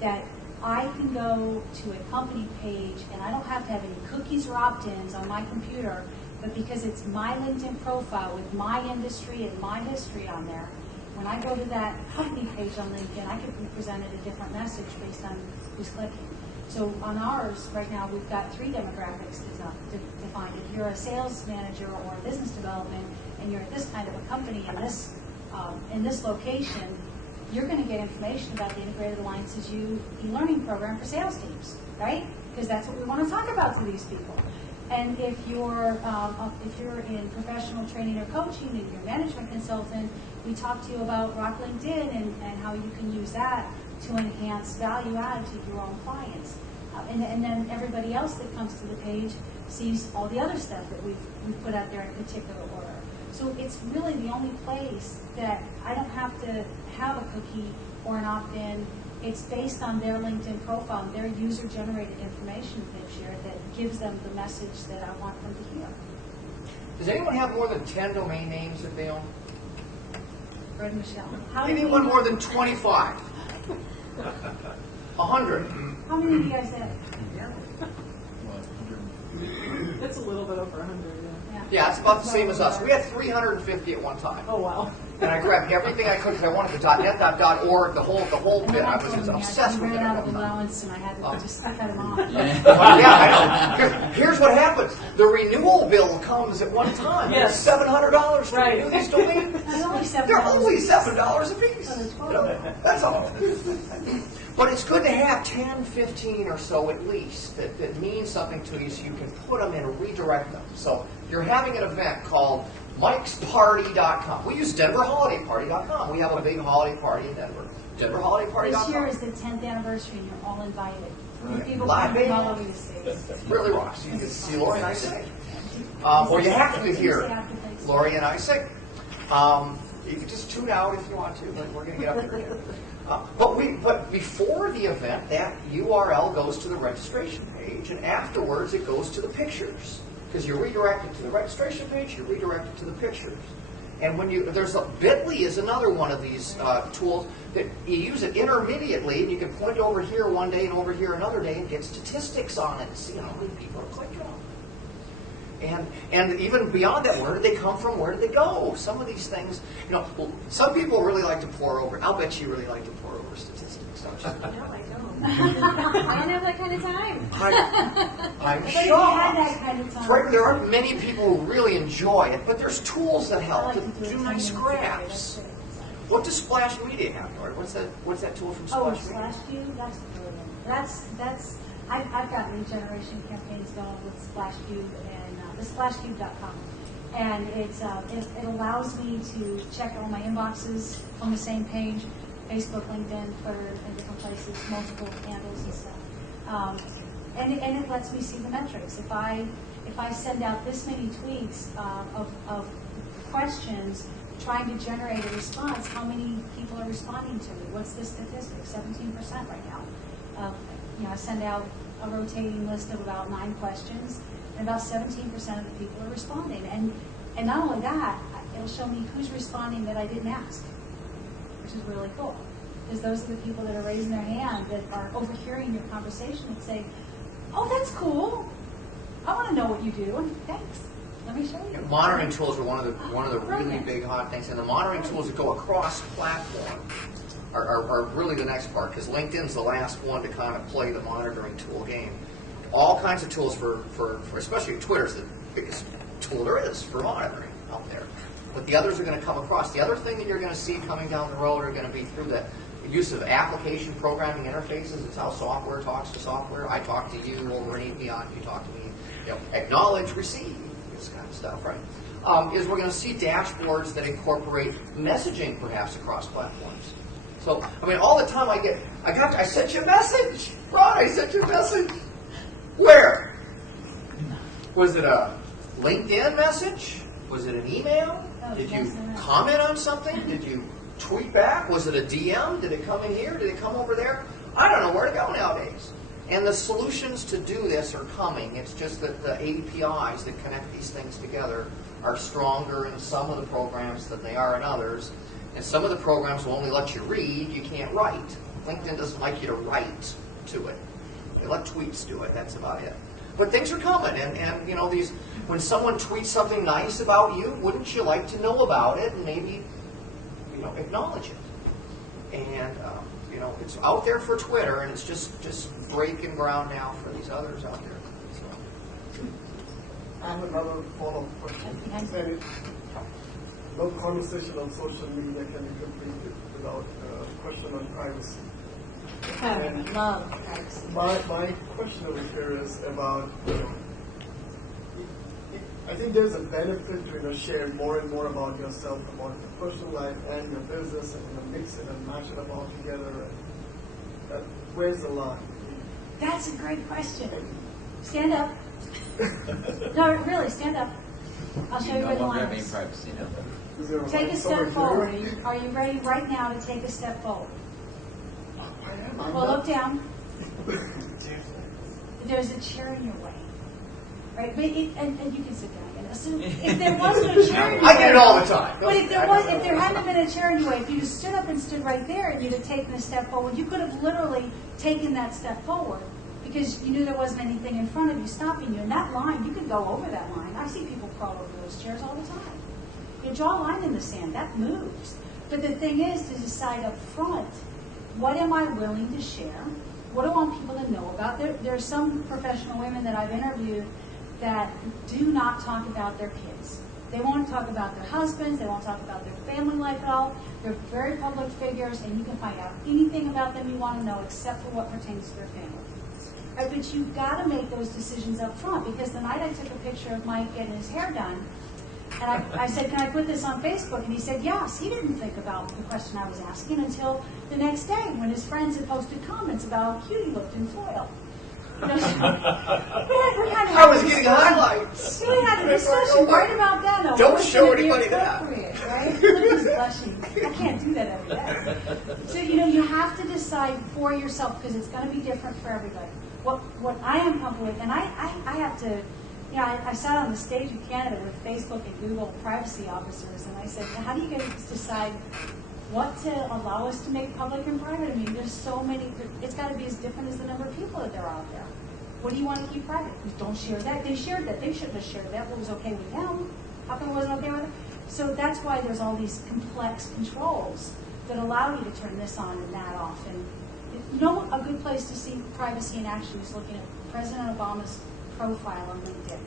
that I can go to a company page, and I don't have to have any cookies or opt-ins on my computer, but because it's my LinkedIn profile with my industry and my history on there, when I go to that company page on LinkedIn, I can be presented a different message based on who's clicking. So on ours, right now, we've got 3 demographics defined. If you're a sales manager or a business development, and you're at this kind of a company in this location, you're going to get information about the Integrated Alliances e-learning program for sales teams, right? Because that's what we want to talk about to these people. And if you're in professional training or coaching, and you're a management consultant, we talk to you about Rock LinkedIn and how you can use that to enhance value add to your own clients. And then everybody else that comes to the page sees all the other stuff that we've put out there in particular order. So it's really the only place that I don't have to have a cookie or an opt-in. It's based on their LinkedIn profile and their user-generated information that they've shared that gives them the message that I want them to hear. Does anyone have more than 10 domain names that they own? Fred and Michelle. Anyone more than 25? 100? How many of you guys have? It's a little bit over 100, yeah. Yeah, it's about the same as us. We had 350 at one time. Oh, wow. And I grabbed everything I could because I wanted the .net, .org, the whole bit. I was just obsessed with it. I ran out of allowance, and I had to just cut them off. Well, yeah, I know. Here's what happens. The renewal bill comes at one time. Yes. It's $700 to Right. renew these domains. They're only $7 a piece. That's all. But it's good to have 10, 15 or so at least that mean something to you, so you can put them in and redirect them. So you're having an event called Mike'sParty.com. We use DenverHolidayParty.com. We have a big holiday party in Denver. DenverHolidayParty.com. This year is the 10th anniversary, and you're all invited. People Live from all band. over the states. It really rocks. You can see Lori and I sing. Or you have to hear Lori and I sing. You can just tune out if you want to, but we're going to get up there again. But before the event, that URL goes to the registration page, and afterwards it goes to the pictures. Because you're redirected to the registration page, you're redirected to the pictures. And when Bitly is another one of these tools that you use it intermediately, and you can point over here one day and over here another day and get statistics on it and see how many people are clicking on it. And even beyond that, where did they come from? Where did they go? Some of these things, some people really like to pore over. I'll bet you really like to pore over statistics, don't you? No, I don't. I don't have that kind of time. I'm But if sure. you had that kind of time, Frankly, there aren't many people who really enjoy it, but there's tools that I help like to to do it do 10 nice minutes a day. graphs. That's it. What does Splash Media have, Nori? What's that tool from Oh, Splash Media? Splash View, that's brilliant. I've got lead generation campaigns going with Splash View and the splashview.com. And it allows me to check all my inboxes on the same page. Facebook, LinkedIn, Twitter, and different places, multiple handles and stuff. And it lets me see the metrics. If I send out this many tweets of questions trying to generate a response, how many people are responding to me? What's the statistic? 17% right now. I send out a rotating list of about 9 questions, and about 17% of the people are responding. And not only that, it'll show me who's responding that I didn't ask, which is really cool. Because those are the people that are raising their hand, that are overhearing your conversation and say, oh, that's cool. I want to know what you do. Thanks. Let me show you. Monitoring tools are one of the really big hot things, and the monitoring tools that go across platform are really the next part, because LinkedIn's the last one to kind of play the monitoring tool game. All kinds of tools for especially Twitter's the biggest tool there is for monitoring out there. But the others are going to come across. The other thing that you're going to see coming down the road are going to be through the use of application programming interfaces. It's how software talks to software. I talk to you over an API, you talk to me. Acknowledge, receive, this kind of stuff, right? Is we're going to see dashboards that incorporate messaging perhaps across platforms. So, I mean, all the time I sent you a message. Ron, I sent you a message. Where? Was it a LinkedIn message? Was it an email? Did you comment on something? Did you tweet back? Was it a DM? Did it come in here? Did it come over there? I don't know where to go nowadays. And the solutions to do this are coming. It's just that the APIs that connect these things together are stronger in some of the programs than they are in others. And some of the programs will only let you read, you can't write. LinkedIn doesn't like you to write to it. They let tweets do it, that's about it. But things are coming, and these, when someone tweets something nice about you, wouldn't you like to know about it and maybe, acknowledge it? And, it's out there for Twitter, and it's just breaking ground now for these others out there. So. I have another follow-up question. No conversation on social media can be completed without a question on privacy. I love privacy. My question over here is about, I think there's a benefit to share more and more about yourself, about your personal life and your business, and mix it and match it up all together. And, where's the line? That's a great question. Stand up. No, really, stand up. I'll show you where the line is. Privacy, no? Take a step forward. Are you ready right now to take a step forward? Well, look down. There's a chair in your way, right? But and you can sit down again. So if there wasn't a chair in your way, I get it all the time. But if there hadn't been a chair in your way, if you just stood up and stood right there and you'd have taken a step forward, you could have literally taken that step forward because you knew there wasn't anything in front of you stopping you. And that line, you could go over that line. I see people crawl over those chairs all the time. You draw a line in the sand, that moves. But the thing is to decide up front, what am I willing to share? What do I want people to know about? There are some professional women that I've interviewed that do not talk about their kids. They won't talk about their husbands. They won't talk about their family life at all. They're very public figures, and you can find out anything about them you want to know except for what pertains to their family. Right, but you've got to make those decisions up front, because the night I took a picture of Mike getting his hair done, and I said, can I put this on Facebook? And he said, yes. He didn't think about the question I was asking until the next day when his friends had posted comments about how cute he looked in foil. I was getting highlights. We had a discussion right about that. No, don't show anybody that. Right? Look, he's blushing. I can't do that every day. So, you have to decide for yourself, because it's going to be different for everybody. What I am comfortable with, and I have to, I sat on the stage in Canada with Facebook and Google privacy officers, and I said, how do you guys decide what to allow us to make public and private? I mean, there's so many, it's got to be as different as the number of people that there are out there. What do you want to keep private? Don't share that. They shared that. They shouldn't have shared that. What was okay with them? How come it wasn't okay with them? So that's why there's all these complex controls that allow you to turn this on and that off. And a good place to see privacy in action is looking at President Obama's profile on LinkedIn.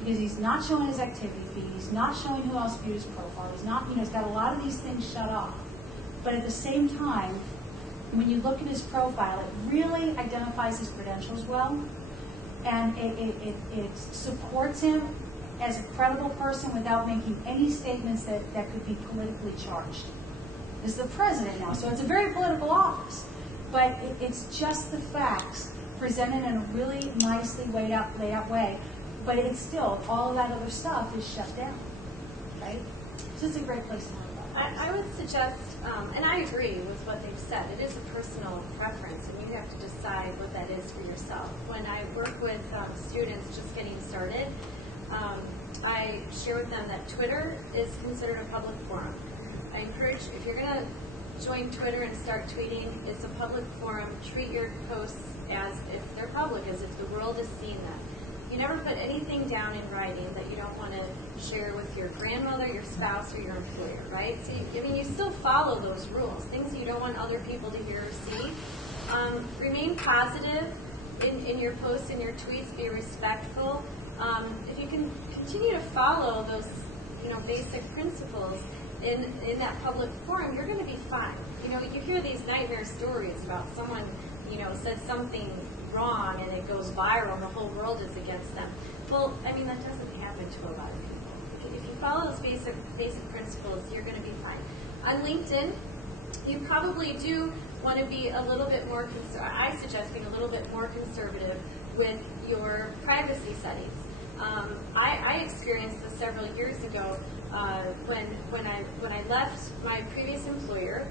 Because he's not showing his activity feed, he's not showing who else viewed his profile, he's not, he's got a lot of these things shut off. But at the same time, when you look at his profile, it really identifies his credentials well, and it supports him as a credible person without making any statements that could be politically charged. is the president now. So it's a very political office. But it's just the facts presented in a really nicely laid out way. But it's still, all of that other stuff is shut down, right? So it's a great place to learn about it. I would suggest, and I agree with what they've said, it is a personal preference, and you have to decide what that is for yourself. When I work with students just getting started, I share with them that Twitter is considered a public forum. I encourage, if you're going to join Twitter and start tweeting, it's a public forum. Treat your posts as if they're public, as if the world is seeing them. You never put anything down in writing that you don't want to share with your grandmother, your spouse, or your employer, right? So, you still follow those rules, things you don't want other people to hear or see. Remain positive in your posts and your tweets. Be respectful. If you can continue to follow those, basic principles in that public forum, you're going to be fine. You hear these nightmare stories about someone, said something wrong and it goes viral and the whole world is against them. Well, that doesn't happen to a lot of people. If you follow those basic principles, you're going to be fine. On LinkedIn, you probably do want to be a little bit more I suggest being a little bit more conservative with your privacy settings. I experienced this several years ago when I left my previous employer.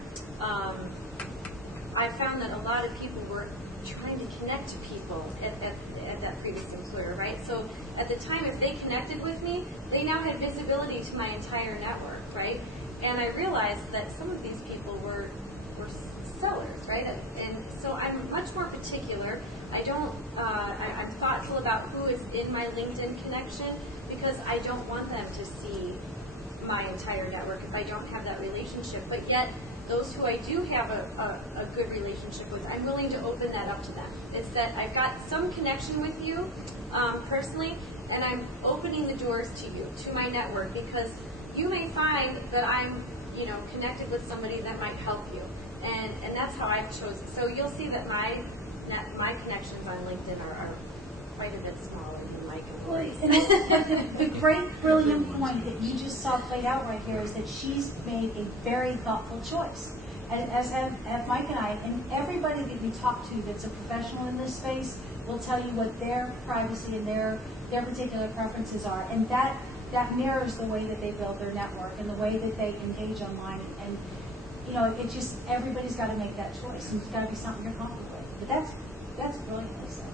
I found that a lot of people were trying to connect to people at that previous employer, right? So at the time, if they connected with me, they now had visibility to my entire network, right? And I realized that some of these people were sellers, right? And so I'm much more particular. I'm thoughtful about who is in my LinkedIn connection because I don't want them to see my entire network if I don't have that relationship. But yet, those who I do have a good relationship with, I'm willing to open that up to them. It's that I've got some connection with you personally, and I'm opening the doors to you, to my network, because you may find that I'm, connected with somebody that might help you. And that's how I've chosen. So you'll see that my connections on LinkedIn are quite a bit smaller than Mike and Lori's. The great, brilliant point that you just saw played out right here is that she's made a very thoughtful choice. And as have Mike and I, and everybody that we talk to that's a professional in this space will tell you what their privacy and their particular preferences are. And that mirrors the way that they build their network and the way that they engage online. And it just, everybody's got to make that choice, and it's got to be something you're comfortable with. But that's brilliantly said.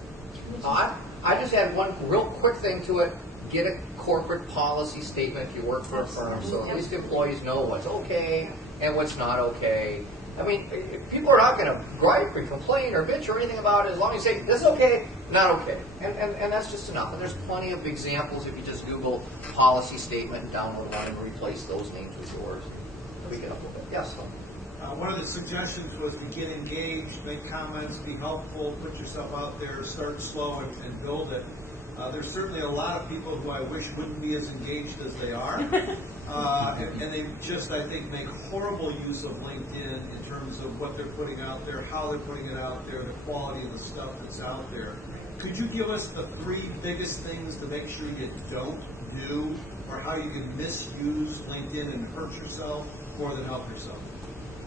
I just add one real quick thing to it. Get a corporate policy statement if you work for a firm, so at least employees know what's okay and what's not okay. People are not going to gripe or complain or bitch or anything about it as long as you say, this is okay, not okay. And that's just enough. And there's plenty of examples if you just Google policy statement and download one and replace those names with yours. We get up a little bit. Yes, Tom? One of the suggestions was to get engaged, make comments, be helpful, put yourself out there, start slow and build it. There's certainly a lot of people who I wish wouldn't be as engaged as they are. And they just, I think, make horrible use of LinkedIn in terms of what they're putting out there, how they're putting it out there, the quality of the stuff that's out there. Could you give us the 3 biggest things to make sure you don't do, or how you can misuse LinkedIn and hurt yourself more than help yourself?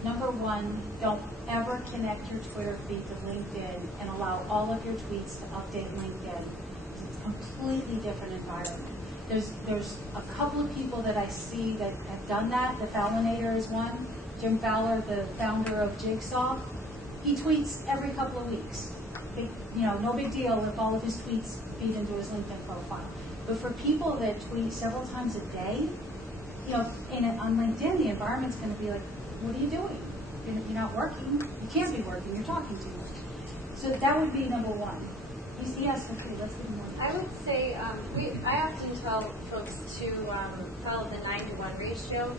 Number 1, don't ever connect your Twitter feed to LinkedIn and allow all of your tweets to update LinkedIn. It's a completely different environment. There's a couple of people that I see that have done that. The Fowlinator is one. Jim Fowler, the founder of Jigsaw, he tweets every couple of weeks. No big deal if all of his tweets feed into his LinkedIn profile. But for people that tweet several times a day, on LinkedIn, the environment's going to be like, what are you doing? You're not working. You can't be working. You're talking too much. So that would be number 1. Yes, okay, let's get more. I would say I often tell folks to follow the 9-to-1 ratio.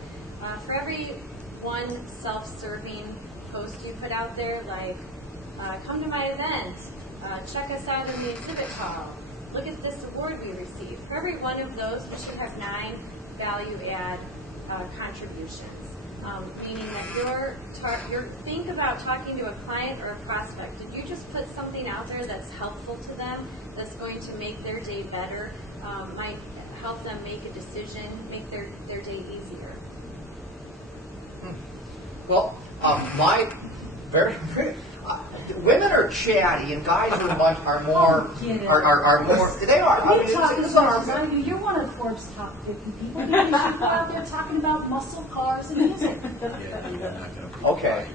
For every one self-serving post you put out there, like come to my event, check us out in the exhibit hall, look at this award we received. For every one of those, we should have 9 value-add contributions. Meaning that think about talking to a client or a prospect. If you just put something out there that's helpful to them, that's going to make their day better, might help them make a decision, make their day easier. Well, women are chatty and guys are more. They are. I mean, it's our. You're one of Forbes' top 50 people. You should go out there talking about muscle cars and music. Okay.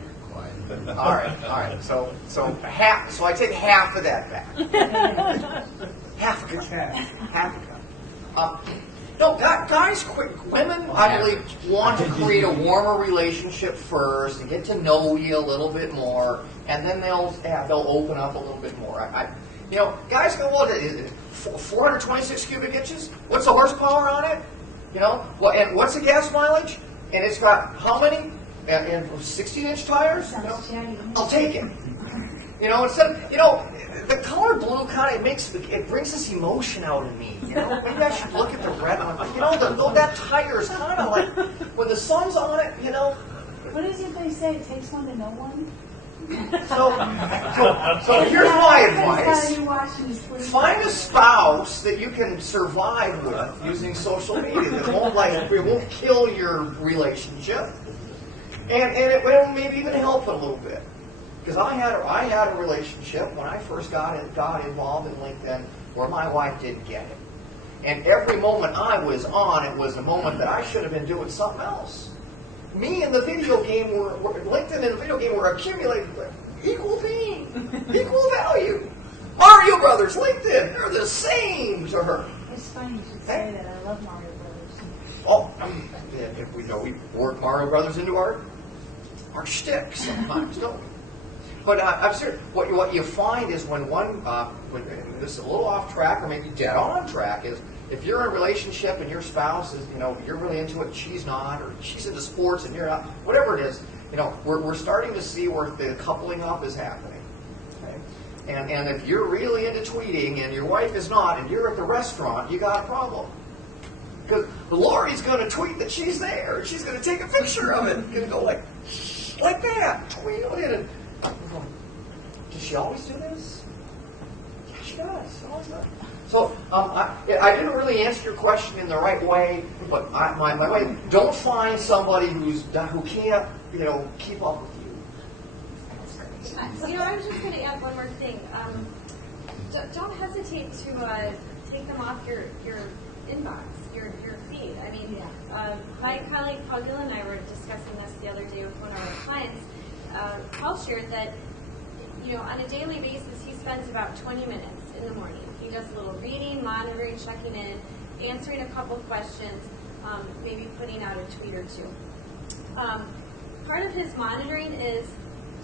All right. So half. So I take half of that back. Half a cup. No, guys, women, I believe, want to create a warmer relationship first and get to know you a little bit more, and then they'll open up a little bit more. Guys go, well, 426 cubic inches? What's the horsepower on it? And what's the gas mileage? And it's got how many? And 16-inch tires? I'll take it. The color blue kind of brings this emotion out in me. Maybe I should look at the red one. That tire is kind of like when the sun's on it. What is it they say? It takes one to know one. So here's my advice: find a spouse that you can survive with using social media that won't kill your relationship, and it will maybe even help it a little bit. Because I had a relationship when I first got involved in LinkedIn where my wife didn't get it. And every moment I was on, it was a moment that I should have been doing something else. Me and the video game LinkedIn and the video game were accumulating equal being, equal value. Mario Brothers, LinkedIn, they're the same to her. It's funny you should say that. I love Mario Brothers. Oh, if we work Mario Brothers into our shtick sometimes, don't we? But I'm serious. What you find is when this is a little off track or maybe dead on track is if you're in a relationship and your spouse is you're really into it and she's not, or she's into sports and you're not, whatever it is, we're starting to see where the coupling up is happening. Okay? And if you're really into tweeting and your wife is not, and you're at the restaurant, you got a problem. Because Lori's going to tweet that she's there. She's going to take a picture of it. Going to go like that, tweet it. And does she always do this? Yeah, she does. She always does. So I didn't really answer your question in the right way, but my way, don't find somebody who can't keep up with you. I was just going to add one more thing. Don't hesitate to take them off your inbox, your feed. I mean, my colleague Paula and I were discussing this the other day with one of our clients. Paul shared that, on a daily basis, he spends about 20 minutes in the morning. He does a little reading, monitoring, checking in, answering a couple questions, maybe putting out a tweet or two. Part of his monitoring is,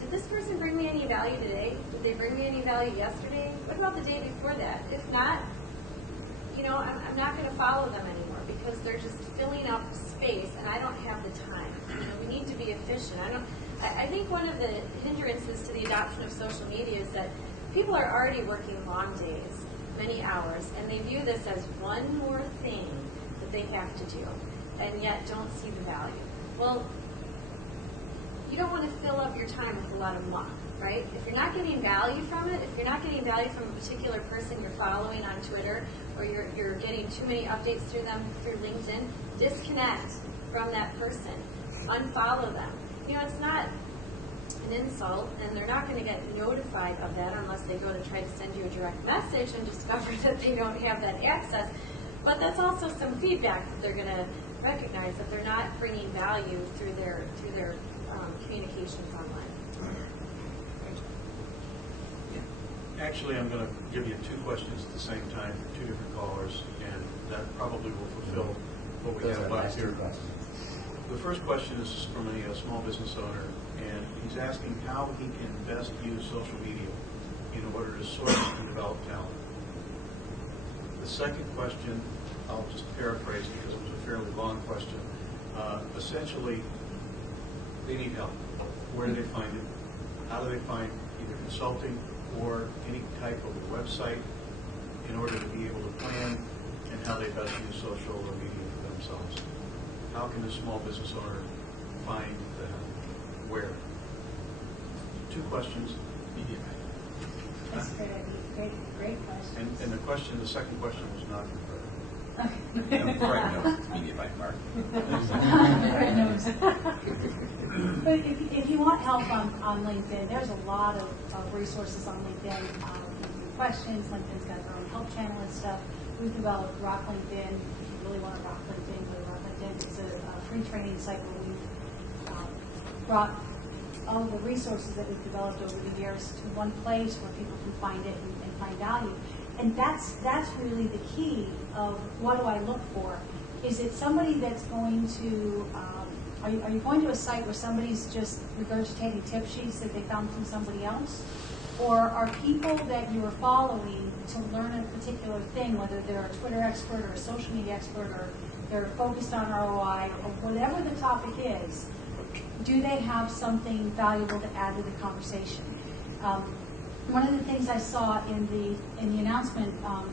did this person bring me any value today? Did they bring me any value yesterday? What about the day before that? If not, I'm not going to follow them anymore because they're just filling up space and I don't have the time. We need to be efficient. I think one of the hindrances to the adoption of social media is that people are already working long days, many hours, and they view this as one more thing that they have to do, and yet don't see the value. Well, you don't want to fill up your time with a lot of muck, right? If you're not getting value from it, if you're not getting value from a particular person you're following on Twitter, or you're getting too many updates through them through LinkedIn, disconnect from that person. Unfollow them. It's not an insult, and they're not going to get notified of that unless they go to try to send you a direct message and discover that they don't have that access. But that's also some feedback that they're going to recognize that they're not bringing value through their communications online. Actually, I'm going to give you two questions at the same time for two different callers, and that probably will fulfill what we have left here. The first question is from a small business owner, and he's asking how he can best use social media in order to source and develop talent. The second question, I'll just paraphrase because it was a fairly long question. Essentially, they need help. Where do they find it? How do they find either consulting or any type of a website in order to be able to plan and how they best use social or media for themselves? How can a small business owner find the help? Where? Two questions. That's a great idea. Great question. And the second question was not prepared. Right, no, it's media by Mark. But if you want help on LinkedIn, there's a lot of resources on LinkedIn. Questions, LinkedIn's got their own help channel and stuff. We've developed Rock LinkedIn. If you really want to rock LinkedIn, go to Rock LinkedIn. It's a free training site where we've brought all of the resources that we've developed over the years to one place where people can find it and find value. And that's really the key of what do I look for. Is it somebody that's going to, are you going to a site where somebody's just regurgitating tip sheets that they found from somebody else? Or are people that you are following to learn a particular thing, whether they're a Twitter expert or a social media expert or they're focused on ROI or whatever the topic is, do they have something valuable to add to the conversation? One of the things I saw in the announcement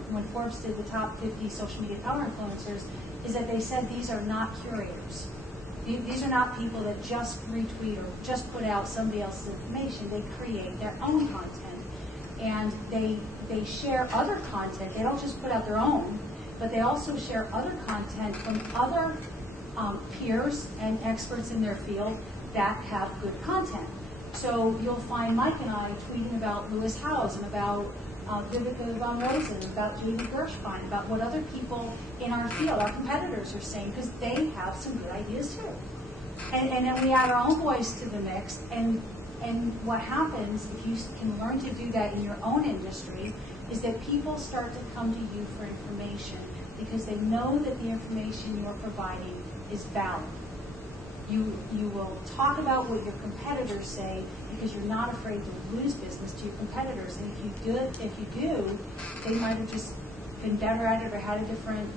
when Forbes did the top 50 social media power influencers is that they said these are not curators. These are not people that just retweet or just put out somebody else's information. They create their own content, and they share other content. They don't just put out their own, but they also share other content from other peers and experts in their field that have good content. So you'll find Mike and I tweeting about Lewis Howes and about Vivica von Rosen, about J.D. Gershwin, about what other people in our field, our competitors, are saying, because they have some good ideas too. And then we add our own voice to the mix, and what happens if you can learn to do that in your own industry is that people start to come to you for information because they know that the information you're providing is valid. You will talk about what your competitors say because you're not afraid to lose business to your competitors. And if you do, they might have just been better at it or had a different,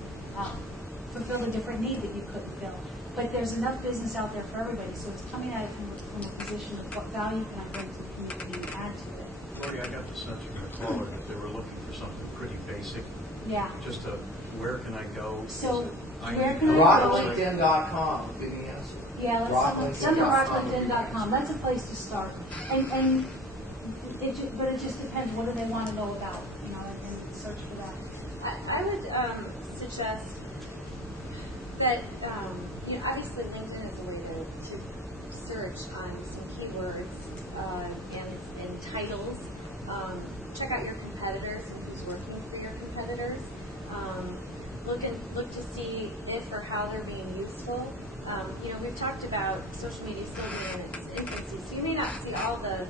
fulfilled a different need that you couldn't fill. But there's enough business out there for everybody, so it's coming at it from a position of what value can I bring to the community and add to it. Lori, I got the sense from the caller that they were looking for something pretty basic. Yeah. Just where can I go? So Is it- where can I go? RockLinkedIn.com would be the answer. Yeah, let's send to rocklinkedin.com. That's a place to start. And but it just depends. What do they want to know about? You know, and search for that. I would suggest that obviously LinkedIn is a way to search on some keywords and titles. Check out your competitors and who's working for your competitors. Look to see if or how they're being useful. We've talked about social media still being in its infancy, so you may not see all the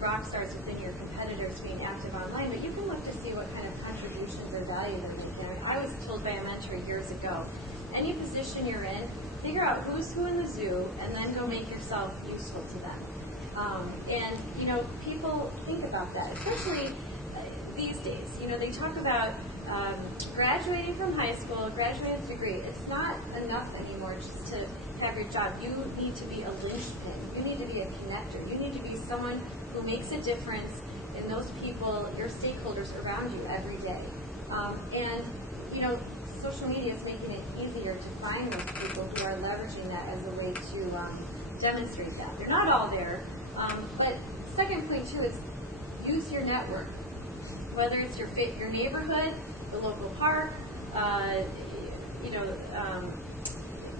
rock stars within your competitors being active online, but you can look to see what kind of contributions or value they're making. I was told by a mentor years ago, any position you're in, figure out who's who in the zoo, and then go make yourself useful to them. People think about that, especially these days. They talk about graduating from high school, graduating with a degree. It's not enough anymore just to have your job. You need to be a linchpin. You need to be a connector. You need to be someone who makes a difference in those people, your stakeholders around you every day. Social media is making it easier to find those people who are leveraging that as a way to demonstrate that. They're not all there. But second point, too, is use your network. Whether it's your neighborhood, the local park,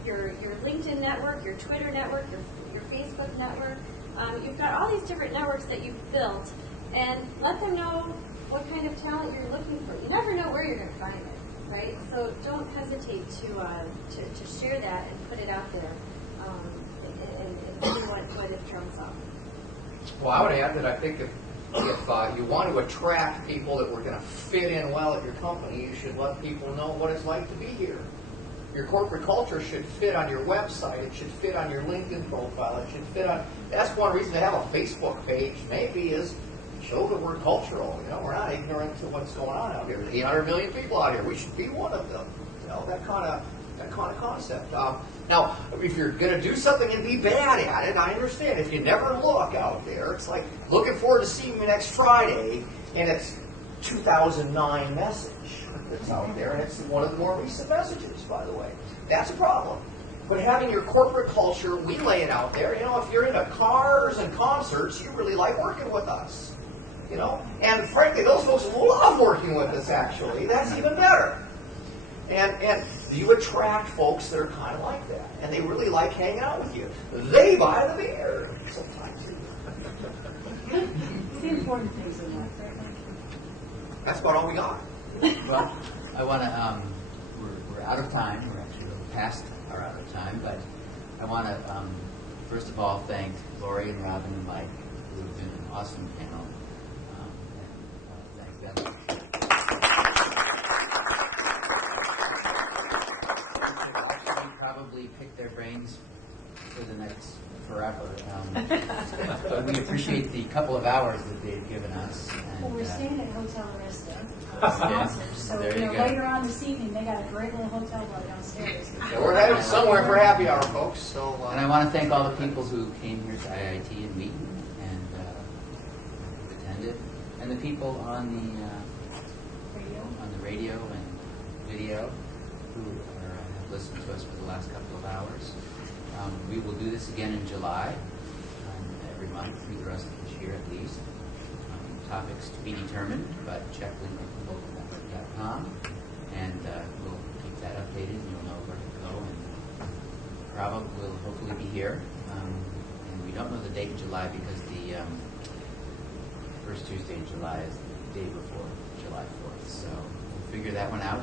your LinkedIn network, your Twitter network, your Facebook network. You've got all these different networks that you've built, and let them know what kind of talent you're looking for. You never know where you're going to find it, right? So don't hesitate to share that and put it out there and see what it turns up. Well, I would add that I think if you want to attract people that were going to fit in well at your company, you should let people know what it's like to be here. Your corporate culture should fit on your website. It should fit on your LinkedIn profile. It should fit on. That's one reason to have a Facebook page. Maybe is show that we're cultural. We're not ignorant to what's going on out here. There's 800 million people out here. We should be one of them. That kind of concept. Now, if you're going to do something and be bad at it, I understand. If you never look out there, it's like looking forward to seeing you next Friday, and it's 2009 message that's out there, and it's one of the more recent messages, by the way. That's a problem. But having your corporate culture, we lay it out there. If you're into cars and concerts, you really like working with us. And frankly, those folks love working with us, actually. That's even better. And you attract folks that are kind of like that, and they really like hanging out with you. They buy the beer sometimes. It's the important things in life, right? That's about all we got. Well, I want to, we're out of time. We're actually a little past our out of time, but I want to, first of all, thank Lori and Robin and Mike, who have been an awesome panel. And thank them. We probably pick their brains for the next forever. But we appreciate the couple of hours that they've given us. And, Well, we're staying at Hotel Arista, Yeah, sponsors, so there you go. later on this evening, they got a great little hotel bar downstairs. So we're headed somewhere for happy hour, folks. So And I want to thank all the people who came here to IIT and Wheaton and who attended, and the people on the radio and video who have listened to us for the last couple of hours. We will do this again in July, every month through the rest of this year at least. Topics to be determined, but check localnetwork.com, and we'll keep that updated, and you'll know where to go. And probably will hopefully be here. And we don't know the date in July because the first Tuesday in July is the day before July 4th. So we'll figure that one out.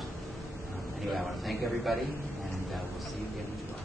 Anyway, I want to thank everybody, and we'll see you again in July.